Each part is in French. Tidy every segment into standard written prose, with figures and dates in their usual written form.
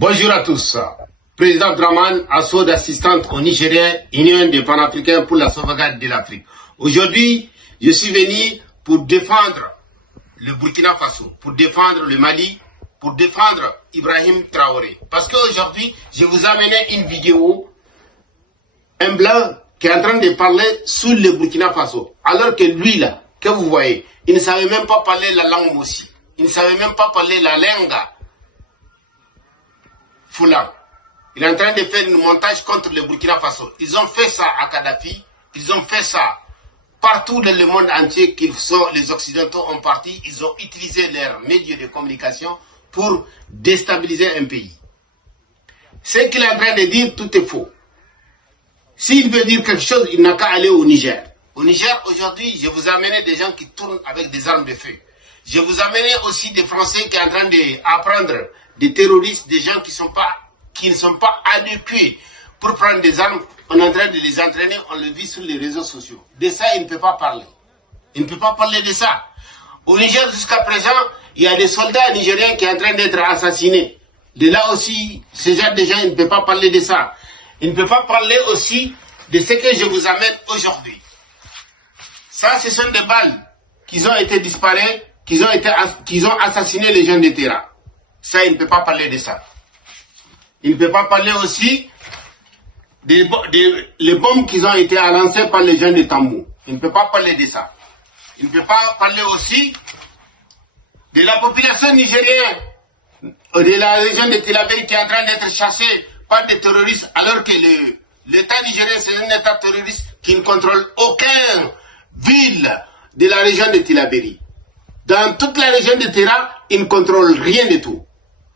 Bonjour à tous. Président Draman, assaut d'assistante au Nigeria, Union des Panafricains pour la sauvegarde de l'Afrique. Aujourd'hui, je suis venu pour défendre le Burkina Faso, pour défendre le Mali, pour défendre Ibrahim Traoré. Parce qu'aujourd'hui, je vous amené une vidéo, un blanc qui est en train de parler sur le Burkina Faso. Alors que lui là, que vous voyez, il ne savait même pas parler la langue Moussi. Il ne savait même pas parler la langue Fula. Il est en train de faire une montage contre le Burkina Faso. Ils ont fait ça à Kadhafi. Ils ont fait ça partout dans le monde entier les Occidentaux ont parti. Ils ont utilisé leurs médias de communication pour déstabiliser un pays. Ce qu'il est en train de dire, tout est faux. S'il veut dire quelque chose, il n'a qu'à aller au Niger. Au Niger, aujourd'hui, je vous ai amené des gens qui tournent avec des armes de feu. Je vous ai amené aussi des Français qui sont en train d'apprendre des terroristes, des gens qui ne sont pas adéquats pour prendre des armes. On est en train de les entraîner, on le vit sur les réseaux sociaux. De ça, il ne peut pas parler. Il ne peut pas parler de ça. Au Niger, jusqu'à présent, il y a des soldats nigériens qui sont en train d'être assassinés. De là aussi, ces gens, il ne peut pas parler de ça. Il ne peut pas parler aussi de ce que je vous amène aujourd'hui. Ça, ce sont des balles qui ont été disparues, qui ont assassiné les gens de terrain. Ça, il ne peut pas parler de ça. Il ne peut pas parler aussi des bombes qui ont été lancées par les gens de Tambou. Il ne peut pas parler de ça. Il ne peut pas parler aussi de la population nigérienne, de la région de Tillabéri qui est en train d'être chassée par des terroristes, alors que l'État nigérien, c'est un État terroriste qui ne contrôle aucune ville de la région de Tillabéri. Dans toute la région de Terra, il ne contrôle rien de tout.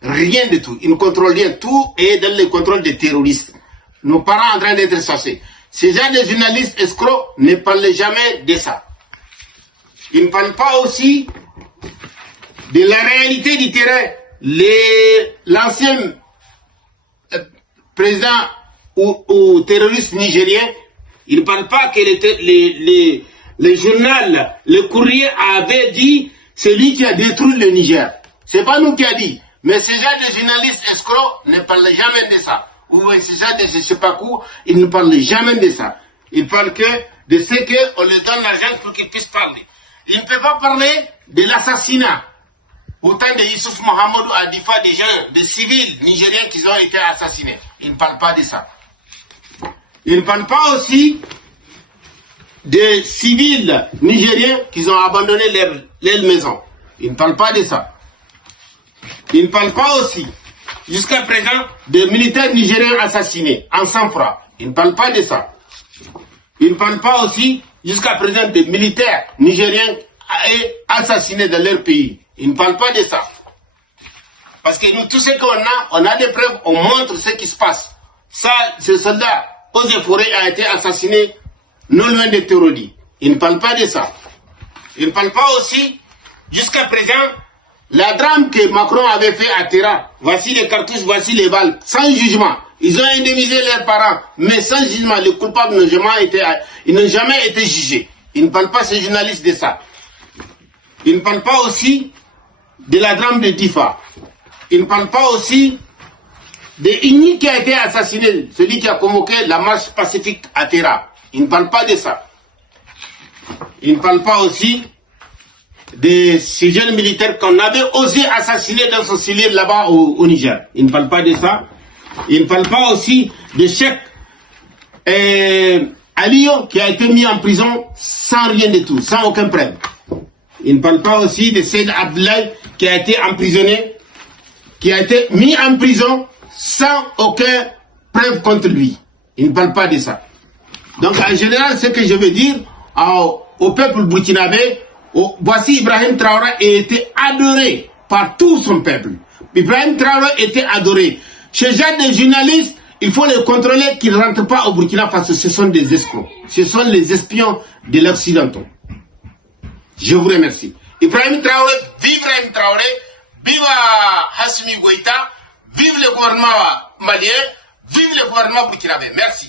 Rien de tout. Il ne contrôle rien. Tout est dans le contrôle des terroristes. Nos parents en train d'être chassés. Ces gens de journalistes escrocs ne parlent jamais de ça. Ils ne parlent pas aussi de la réalité du terrain. L'ancien président ou terroriste nigérien, il ne parle pas que le journal, le courrier avait dit c'est lui qui a détruit le Niger. C'est pas nous qui a dit. Mais ces gens de journalistes escrocs ne parlent jamais de ça. Ou ces gens de je ne sais pas quoi, ils ne parlent jamais de ça. Ils parlent que de ce qu'on leur donne l'argent pour qu'ils puissent parler. Ils ne peuvent pas parler de l'assassinat. Autant de Youssouf Mohamedou à Difa, des gens, des civils nigériens qui ont été assassinés. Ils ne parlent pas de ça. Ils ne parlent pas aussi des civils nigériens qui ont abandonné leur maison. Ils ne parlent pas de ça. Ils ne parlent pas aussi, jusqu'à présent, des militaires nigériens assassinés en sang-froid. Ils ne parlent pas de ça. Ils ne parlent pas aussi, jusqu'à présent, des militaires nigériens assassinés dans leur pays. Ils ne parlent pas de ça. Parce que nous, tout ce qu'on a des preuves, on montre ce qui se passe. Ça, ce soldat, aux forêts, a été assassiné non loin de Torodi. Ils ne parlent pas de ça. Ils ne parlent pas aussi, jusqu'à présent, la drame que Macron avait fait à Terra. Voici les cartouches, voici les balles, sans jugement. Ils ont indemnisé leurs parents, mais sans jugement. Les coupables n'ont jamais été jugés. Ils ne parlent pas, ces journalistes, de ça. Ils ne parlent pas aussi de la drame de Tifa. Ils ne parlent pas aussi de Igni qui a été assassiné, celui qui a convoqué la marche pacifique à Terra. Ils ne parlent pas de ça. Ils ne parlent pas aussi de ces jeunes militaires qu'on avait osé assassiner dans son cellule là-bas au Niger. Ils ne parlent pas de ça. Ils ne parlent pas aussi de Cheikh Aliyo qui a été mis en prison sans rien de tout, sans aucun preuve. Ils ne parlent pas aussi de Seyd Abdoulaye qui a été emprisonné, qui a été mis en prison sans aucune preuve contre lui. Ils ne parlent pas de ça. Donc en général, ce que je veux dire au peuple burkinabé, voici Ibrahim Traoré a été adoré par tout son peuple. Ibrahim Traoré était adoré. Ces gens de journalistes, il faut les contrôler qu'ils ne rentrent pas au Burkina Faso. Ce sont des escrocs. Ce sont les espions de l'Occidentaux. Je vous remercie. Ibrahim Traoré, vive Hassimi Goïta, vive le gouvernement malien, vive le gouvernement burkinabé. Merci.